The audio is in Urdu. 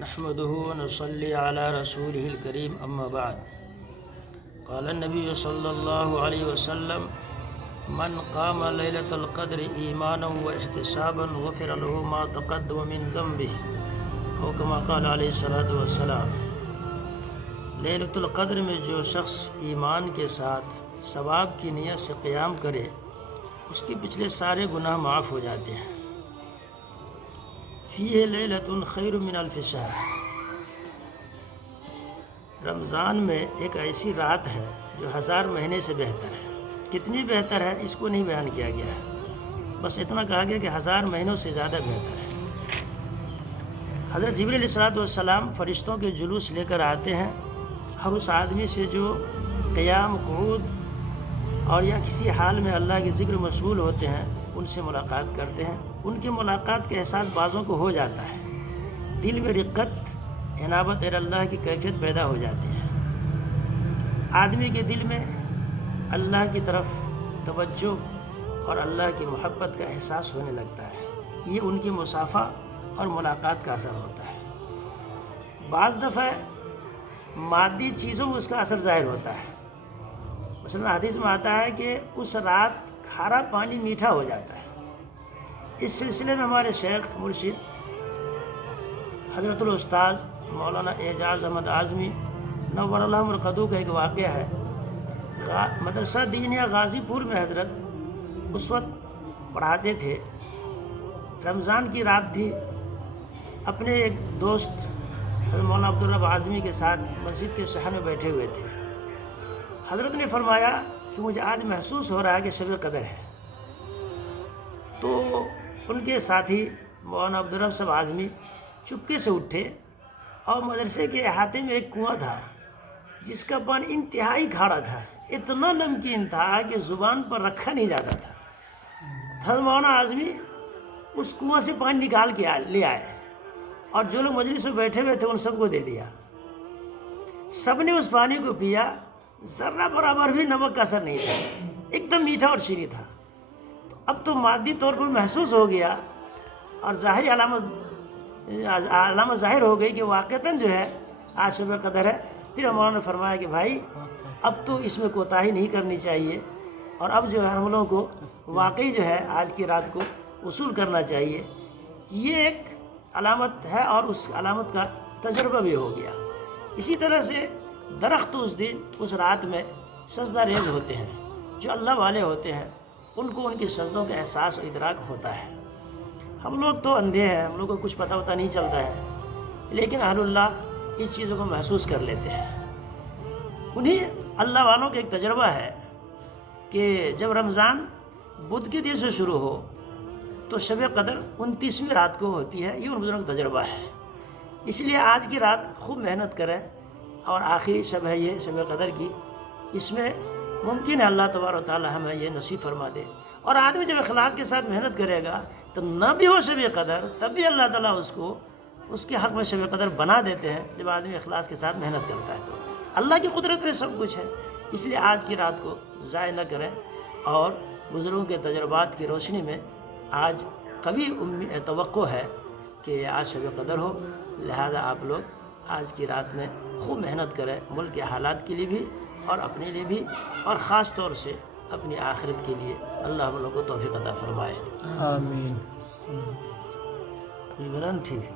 نحمده ونصلي على رسوله الكريم اما بعد قال النبي صلى الله عليه وسلم من قام ليلة القدر ایمانا واحتسابا غفر له ما تقدم من ذنبه او كما قال علیہ الصلوۃ والسلام۔ لیلۃ القدر میں جو شخص ایمان کے ساتھ ثواب کی نیت سے قیام کرے اس کے پچھلے سارے گناہ معاف ہو جاتے ہیں۔ فیہ لیلۃ خیر من الف شہر، رمضان میں ایک ایسی رات ہے جو 1000 مہینے سے بہتر ہے۔ کتنی بہتر ہے اس کو نہیں بیان کیا گیا ہے، بس اتنا کہا گیا کہ 1000 مہینوں سے زیادہ بہتر ہے۔ حضرت جبریل علیہ السلام فرشتوں کے جلوس لے کر آتے ہیں اور اس آدمی سے جو قیام، قعود اور یا کسی حال میں اللہ کے ذکر مشغول ہوتے ہیں ان سے ملاقات کرتے ہیں۔ ان کی ملاقات کے احساس بعضوں کو ہو جاتا ہے، دل میں رقت، انابت اللہ کی کیفیت پیدا ہو جاتی ہے، آدمی کے دل میں اللہ کی طرف توجہ اور اللہ کی محبت کا احساس ہونے لگتا ہے۔ یہ ان کی مصافحہ اور ملاقات کا اثر ہوتا ہے۔ بعض دفعہ مادی چیزوں میں اس کا اثر ظاہر ہوتا ہے، مثلا حدیث میں آتا ہے کہ اس رات کھارا پانی میٹھا ہو جاتا ہے۔ اس سلسلے میں ہمارے شیخ مرشد حضرت الاستاذ مولانا اعجاز احمد اعظمی نور اللہ مرقدو کا ایک واقعہ ہے۔ مدرسہ دینیہ غازی پور میں حضرت اس وقت پڑھاتے تھے، رمضان کی رات تھی، اپنے ایک دوست حضرت مولانا عبدالرب اعظمی کے ساتھ مسجد کے صحن میں بیٹھے ہوئے تھے۔ حضرت نے فرمایا کہ مجھے آج محسوس ہو رہا ہے کہ شب قدر ہے۔ تو ان کے ساتھی مولانا عبدالرب صاحب اعظمی چپکے سے اٹھے اور مدرسے کے احاطے میں ایک کنواں تھا جس کا پانی انتہائی کھارا تھا، اتنا نمکین تھا کہ زبان پر رکھا نہیں جاتا تھا۔ حضرت مولانا اعظمی اس کنواں سے پانی نکال کے لے آئے اور جو لوگ مجلس میں بیٹھے ہوئے تھے ان سب کو دے دیا۔ سب نے اس پانی کو پیا، ذرہ برابر بھی نمک کا اثر نہیں تھا، ایک دم میٹھا اور شیریں تھا۔ تو اب تو مادی طور پر محسوس ہو گیا اور ظاہری علامت ظاہر ہو گئی کہ واقعتاً جو ہے آج شب قدر ہے۔ پھر مولانا نے فرمایا کہ بھائی اب تو اس میں کوتاہی نہیں کرنی چاہیے اور اب جو ہے ہم لوگوں کو واقعی جو ہے آج کی رات کو وصول کرنا چاہیے۔ یہ ایک علامت ہے اور اس علامت کا تجربہ بھی ہو گیا۔ اسی طرح سے درخت اس دن اس رات میں سجدہ ریز ہوتے ہیں، جو اللہ والے ہوتے ہیں ان کو ان کی سجدوں کا احساس و ادراک ہوتا ہے۔ ہم لوگ تو اندھے ہیں، ہم لوگ کو کچھ پتہ نہیں چلتا ہے، لیکن اہل اللہ اس چیزوں کو محسوس کر لیتے ہیں۔ انہیں اللہ والوں کا ایک تجربہ ہے کہ جب رمضان بدھ کے دن سے شروع ہو تو شب قدر 29ویں رات کو ہوتی ہے۔ یہ ان بزرگوں کا تجربہ ہے، اس لیے آج کی رات خوب محنت کریں اور آخری شب ہے یہ شب قدر کی، اس میں ممکن ہے اللہ تبارک و تعالی ہمیں یہ نصیب فرما دے۔ اور آدمی جب اخلاص کے ساتھ محنت کرے گا تو نہ بھی ہو شب قدر تب بھی اللہ تعالیٰ اس کو اس کے حق میں شب قدر بنا دیتے ہیں۔ جب آدمی اخلاص کے ساتھ محنت کرتا ہے تو اللہ کی قدرت میں سب کچھ ہے، اس لیے آج کی رات کو ضائع نہ کریں اور بزرگوں کے تجربات کی روشنی میں آج قوی توقع ہے کہ آج شب قدر ہو، لہذا آپ لوگ آج کی رات میں خوب محنت کریں، ملک کے حالات کے لیے بھی اور اپنے لیے بھی، اور خاص طور سے اپنی آخرت کے لیے اللہ ہم لوگ کو توفیق عطا فرمائے۔ آمین۔ ٹھیک